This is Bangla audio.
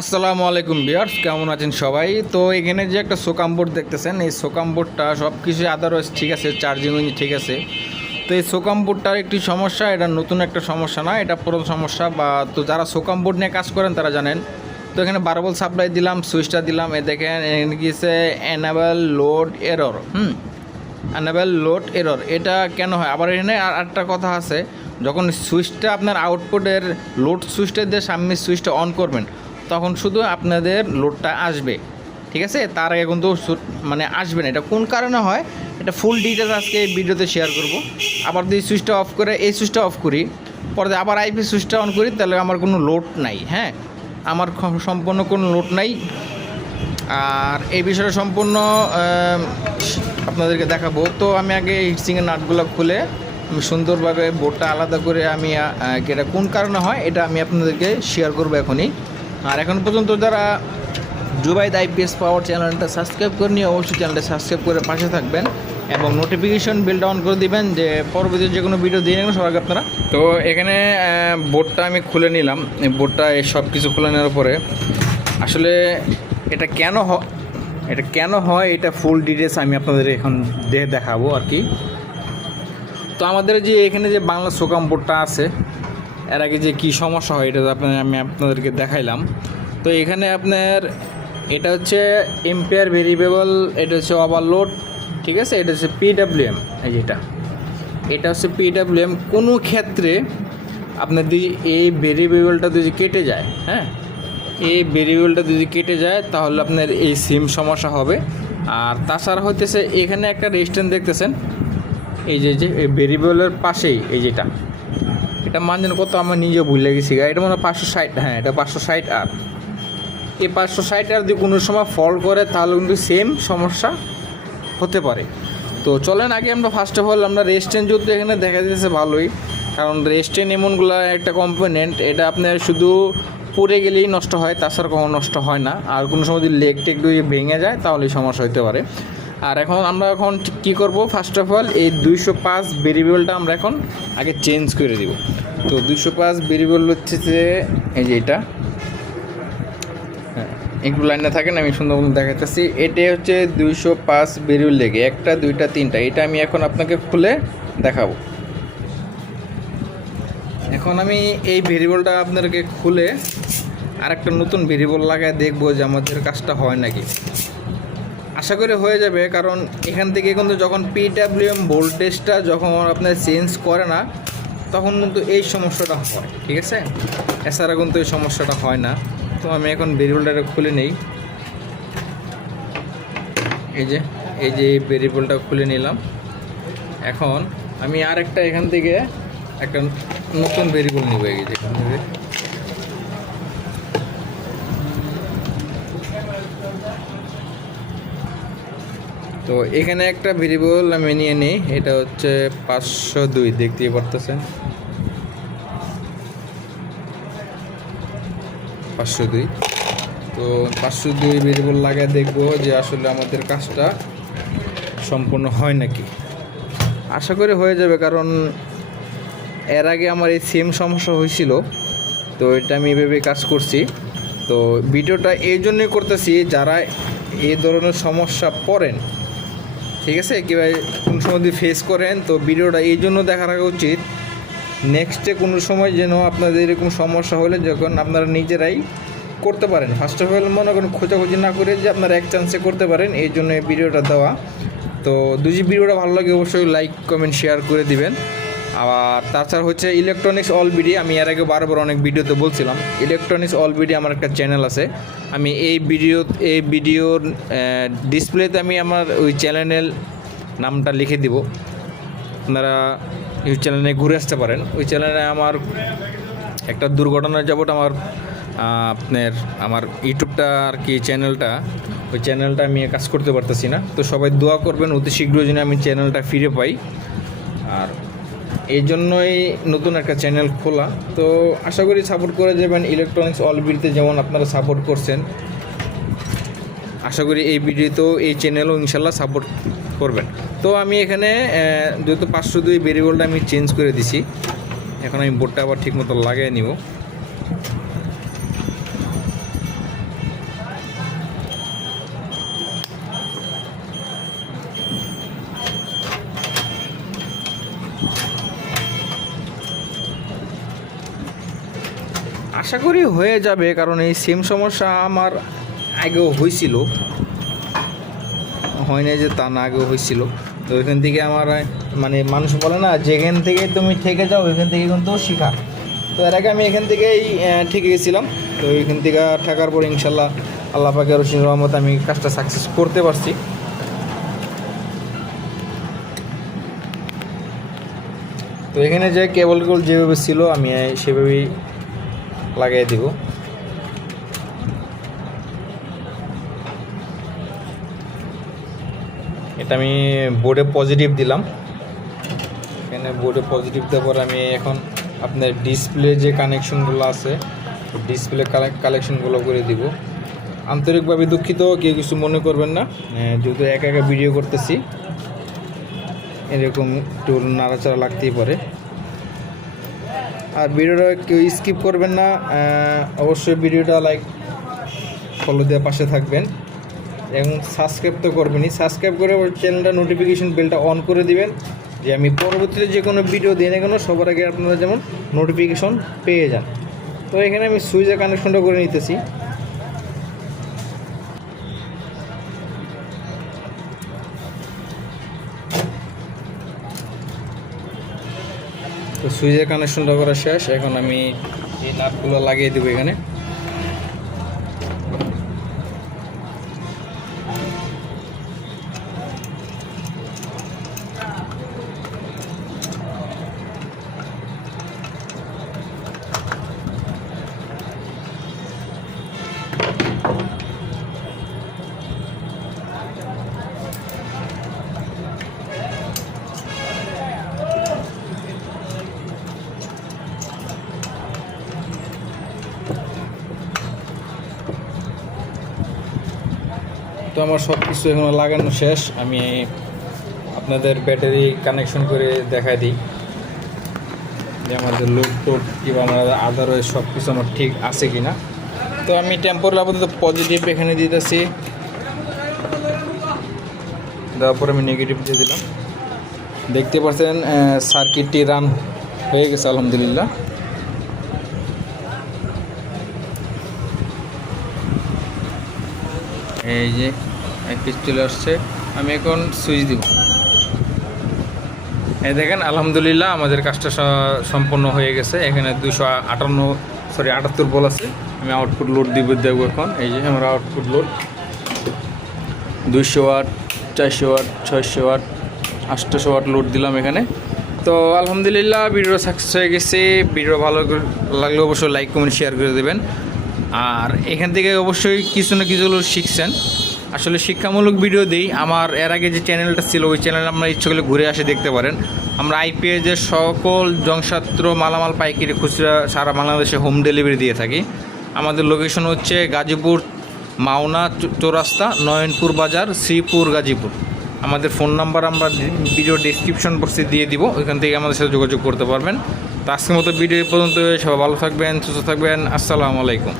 আসসালামু আলাইকুম বিয়ার্স কেমন আছেন সবাই? তো এখানে যে একটা সোকাম বোর্ড দেখতেছেন, এই সোকাম বোর্ডটা সব কিছু আদারওয়াইজ ঠিক আছে চার্জিং ঠিক আছে। তো এই সোকাম বোর্ডটার একটি সমস্যা, এটা নতুন একটা সমস্যা না, এটা পুরনো সমস্যা বা তো যারা সোকাম বোর্ড নিয়ে কাজ করেন তারা জানেন। তো এখানে বারবল সাপ্লাই দিলাম সুইচটা দিলাম এ দেখেন, এখানে গিয়েছে অ্যানাবেল লোড এরর হুম? অ্যানাবেল লোড এরর এটা কেন হয়? আবার এখানে আর একটা কথা আছে, যখন সুইচটা আপনার আউটপুটের লোড সুইচটা দিয়ে সামনে সুইচটা অন করবেন তখন শুধু আপনাদের লোডটা আসবে, ঠিক আছে? তার আগে কিন্তু মানে আসবে না। এটা কোন কারণে হয়? এটা ফুল ডিটেলস আজকে এই ভিডিওতে শেয়ার করব। আবার যদি সুইচটা অফ করে, এই সুইচটা অফ করি, পরে আবার আইপি সুইচটা অন করি, তাহলে আমার কোনো লোড নাই হ্যাঁ? আমার সম্পূর্ণ কোনো লোড নাই। আর এই বিষয়টা সম্পূর্ণ আপনাদেরকে দেখাবো। তো আমি আগে হিটসিংয়ের নাটগুলো খুলে, আমি সুন্দরভাবে বোর্ডটা আলাদা করে আমি এটা কোন কারণে হয়, এটা আমি আপনাদেরকে শেয়ার করব এখনই। আর এখন পর্যন্ত যারা জুবাইদ আইপিএস পাওয়ার চ্যানেলটা সাবস্ক্রাইব করে নিয়ে অবশ্যই চ্যানেলটা সাবস্ক্রাইব করে পাশে থাকবেন এবং নোটিফিকেশন বিলটা অন করে দিবেন যে পরবর্তী যে কোনো ভিডিও দিয়ে নেবেন সবাইকে আপনারা। তো এখানে বোর্ডটা আমি খুলে নিলাম। এই বোর্ডটা সব কিছু খুলে নেওয়ার পরে, আসলে এটা কেন হয় এটা কেন হয়, এটা ফুল ডিটেলস আমি আপনাদের এখন দেখে দেখাবো আর কি। তো আমাদের যে এখানে যে বাংলা সোকাম বোর্ডটা আছে এর আগে যে কী সমস্যা হয়, এটা আপনার আমি আপনাদেরকে দেখাইলাম। তো এখানে আপনার এটা হচ্ছে এম্পেয়ার ভেরিয়েবল, এটা হচ্ছে ওভারলোড ঠিক আছে? এটা হচ্ছে পিডাব্লিউএম এই যেটা এটা। হচ্ছে পিডাব্লিউএম কোনো ক্ষেত্রে আপনার যদি এই ভেরিয়েবলটা যদি কেটে যায় হ্যাঁ? এই ভেরিয়েবলটা যদি কেটে যায়, তাহলে আপনার এই সিম সমস্যা হবে। আর তাছাড়া হইতেছে, এখানে একটা রেস্টুরেন্ট দেখতেছেন, এই যে যে ভেরিয়েবলের পাশেই, এই যেটা। এটা মানছেন কত আমার নিজে ভুলে গেছি গা। এটা মনে হয় পাঁচশো ষাট হ্যাঁ এটা পাঁচশো ষাট আর। এই পাঁচশো ষাট আর যদি কোনো সময় ফল করে, তাহলে কিন্তু সেম সমস্যা হতে পারে। তো চলেন, আগে আমরা ফার্স্ট অফ অল আমরা রেস্টেন যদি এখানে দেখা যেতেছে ভালোই, কারণ রেস্টেন এমনগুলো একটা কম্পোনেন্ট এটা আপনার শুধু পড়ে গেলেই নষ্ট হয়, তাছাড়া কখনো নষ্ট হয় না। আর কোনো সময় যদি লেগ টেক যদি ভেঙে যায়, তাহলে সমস্যা হতে পারে। আর এখন আমরা এখন কী করব? ফার্স্ট অফ অল এই দুইশো পাঁচ ভেরিয়েবলটা আমরা এখন আগে চেঞ্জ করে দিব। তো দুইশো পাঁচ ভেরিয়েবল হচ্ছে যে, এই যে এটা। হ্যাঁ একটু লাইনে থাকেন, আমি সুন্দর মতো দেখাচ্ছি এটাই হচ্ছে দুইশো পাঁচ বেরিউল লেগে। একটা, দুইটা, তিনটা। এটা আমি এখন আপনাকে খুলে দেখাবো। এখন আমি এই ভেরিয়েবলটা আপনাদেরকে খুলে আরেকটা নতুন ভেরিয়েবল লাগায় দেখব যে আমাদের কাজটা হয় নাকি। আশা করি হয়ে যাবে, কারণ এখান থেকে কিন্তু যখন পিডাব্লিউএম ভোল্টেজটা যখন আপনার চেঞ্জ করে না, তখন কিন্তু এই সমস্যাটা হয়, ঠিক আছে? এছাড়া কিন্তু এই সমস্যাটা হয় না। তো আমি এখন ভেরিয়েবলটা খুলে নেই। এই যে এই যে ভেরিয়েবলটা খুলে নিলাম। এখন আমি আর একটা এখান থেকে একটা নতুন ভেরিয়েবল নিব, এই যে এখান থেকে। তো এখানে একটা ভেরিয়েবল আমি নিয়ে নিই, এটা হচ্ছে পাঁচশো দুই, দেখতেই পারতেছেন। পাঁচশো দুই। তো পাঁচশো দুই ভেরিয়েবল লাগায় দেখব যে আসলে আমাদের কাজটা সম্পূর্ণ হয় নাকি। আশা করি হয়ে যাবে, কারণ এর আগে আমার এই সেম সমস্যা হয়েছিল, তো এটা আমি এভাবে কাজ করছি। তো ভিডিওটা এই জন্যই করতেছি, যারা এই ধরনের সমস্যা পড়েন ঠিক আছে? একেবারে কোন সময় যদি ফেস করেন, তো ভিডিওটা এই জন্য দেখা রাখা উচিত নেক্সটে কোনো সময় যেন আপনাদের এরকম সমস্যা হলে যখন আপনারা নিজেরাই করতে পারেন। ফার্স্ট অফ অল মনে করেন খোঁজাখুঁজি না করে যে আপনারা এক চান্সে করতে পারেন, এই জন্য এই ভিডিওটা দেওয়া। তো দুজি ভিডিওটা ভালো লাগে, অবশ্যই লাইক কমেন্ট শেয়ার করে দিবেন। আবার তাছাড়া হচ্ছে ইলেকট্রনিক্স অল বিডি আমি এর আগে বারবার অনেক ভিডিওতে বলছিলাম ইলেকট্রনিক্স অল বিডি আমার একটা চ্যানেল আছে। আমি এই ভিডিও এই ভিডিওর ডিসপ্লেতে আমি আমার ওই চ্যানেলের নামটা লিখে দিব। আপনারা এই চ্যানেলে ঘুরে আসতে পারেন। ওই চ্যানেলে আমার একটা দুর্ঘটনার যাবত আমার আপনার আমার ইউটিউবটা আর কি চ্যানেলটা ওই চ্যানেলটা আমি কাজ করতে পারতেছি না। তো সবাই দোয়া করবেন, অতি শীঘ্র যেন আমি চ্যানেলটা ফিরে পাই। আর এই জন্যই নতুন একটা চ্যানেল খোলা। তো আশা করি সাপোর্ট করে যাবেন। ইলেকট্রনিক্স অলবিডিতে যেমন আপনারা সাপোর্ট করছেন, আশা করি এই ভিডিওতেও এই চ্যানেলও ইনশাল্লাহ সাপোর্ট করবেন। তো আমি এখানে যেহেতু পাঁচশো দুই ভেরিয়েবলটা আমি চেঞ্জ করে দিছি, এখন আমি বোর্ডটা আবার ঠিক মতো লাগিয়ে নিব। আশা করি হয়ে যাবে, কারণ এই সেম সমস্যা আমার আগেও হয়েছিল হয় না যে তা না আগেও হয়েছিল তো ওইখান থেকে আমার মানে মানুষ বলে না, যেখান থেকে তুমি ঠেকে যাও ওইখান থেকে কিন্তু শিখা। তো এর আগে আমি এখান থেকেই ঠেকে গেছিলাম। তো ওইখান থেকে ঠেকার পর ইনশাল্লাহ আল্লাহ পাকের রসিন রহমত আমি কাজটা সাকসেস করতে পারছি। তো এখানে যে কেবলগুলো যেভাবে ছিল, আমি সেভাবেই লাগিয়ে দিব। এটা আমি বোর্ডে পজিটিভ দিলাম। এখানে বোর্ডে পজিটিভ দেওয়ার পর আমি এখন আপনার ডিসপ্লে যে কানেকশনগুলো আছে ডিসপ্লে কালেকশনগুলো করে দিব। আন্তরিকভাবে দুঃখিত, কেউ কিছু মনে করবেন না। যেহেতু একা একা ভিডিও করতেছি, এরকম একটু নাড়াচাড়া লাগতেই পারে। আর ভিডিওটা কেউ স্কিপ করবেন না অবশ্যই ভিডিওটা লাইক ফলো দেওয়ার পাশে থাকবেন এবং সাবস্ক্রাইব তো করবেনই। সাবস্ক্রাইব করে চ্যানেলটা নোটিফিকেশান বেলটা অন করে দিবেন, যে আমি পরবর্তীতে যে কোনো ভিডিও না কেন, সবার আগে আপনারা যেমন নোটিফিকেশন পেয়ে যান। তো এখানে আমি সুইচের কানেকশনটা করে নিতেছি। তো সুইচের কানেকশনটা করা শেষ। এখন আমি এই নাটগুলো লাগিয়ে দেবো এখানে। আমার সব কিছু এখন লাগানো শেষ। আমি আপনাদের ব্যাটারি কানেকশন করে দেখাই দিই। যে আমাদের লোড টোড কিংবা আমাদের আদারওয়াইজ সব কিছু আমার ঠিক আছে কি না তো আমি টেম্পোর আপাতত পজিটিভ এখানে দিতেছি। দেওয়ার পর আমি নেগেটিভ দিয়ে দিলাম। দেখতে পাচ্ছেন সার্কিটটি রান হয়ে গেছে, আলহামদুলিল্লাহ। এই যে এক পিস চলে আসছে, আমি এখন সুইচ দিব। এই দেখেন, আলহামদুলিল্লাহ আমাদের কাজটা সম্পন্ন হয়ে গেছে। এখানে দুশো আটান্ন সরি আটাত্তর বল আছে। আমি আউটপুট লোড দিব, দেবো এখন। এই যে আমার আউটপুট লোড দুইশো ওয়াট চারশো ওয়াট ছয়শো ওয়াট আটশোশো ওয়াট লোড দিলাম এখানে। তো আলহামদুলিল্লাহ ভিডিও সাকসেস হয়ে গেছে। ভিডিও ভালো লাগলে অবশ্যই লাইক কমেন্ট শেয়ার করে দেবেন। আর এখান থেকে অবশ্যই কিছু না কিছু শিখছেন। আসলে শিক্ষামূলক ভিডিও দিই। আমার এর আগে যে চ্যানেলটা ছিল, ওই চ্যানেলে আমরা ইচ্ছে করলে ঘুরে আসে দেখতে পারেন। আমরা আইপিএসের সকল জংসাত্র মালামাল পাইকারি খুচরা সারা বাংলাদেশে হোম ডেলিভারি দিয়ে থাকি। আমাদের লোকেশন হচ্ছে গাজীপুর মাওনা চৌরাস্তা, নয়নপুর বাজার, শ্রীপুর, গাজীপুর। আমাদের ফোন নাম্বার আমরা ভিডিও ডিসক্রিপশন বক্সে দিয়ে দিব, ওইখান থেকে আমাদের সাথে যোগাযোগ করতে পারবেন। তো আজকের মতো ভিডিও পর্যন্ত সবাই ভালো থাকবেন, সুস্থ থাকবেন, আসসালামু আলাইকুম।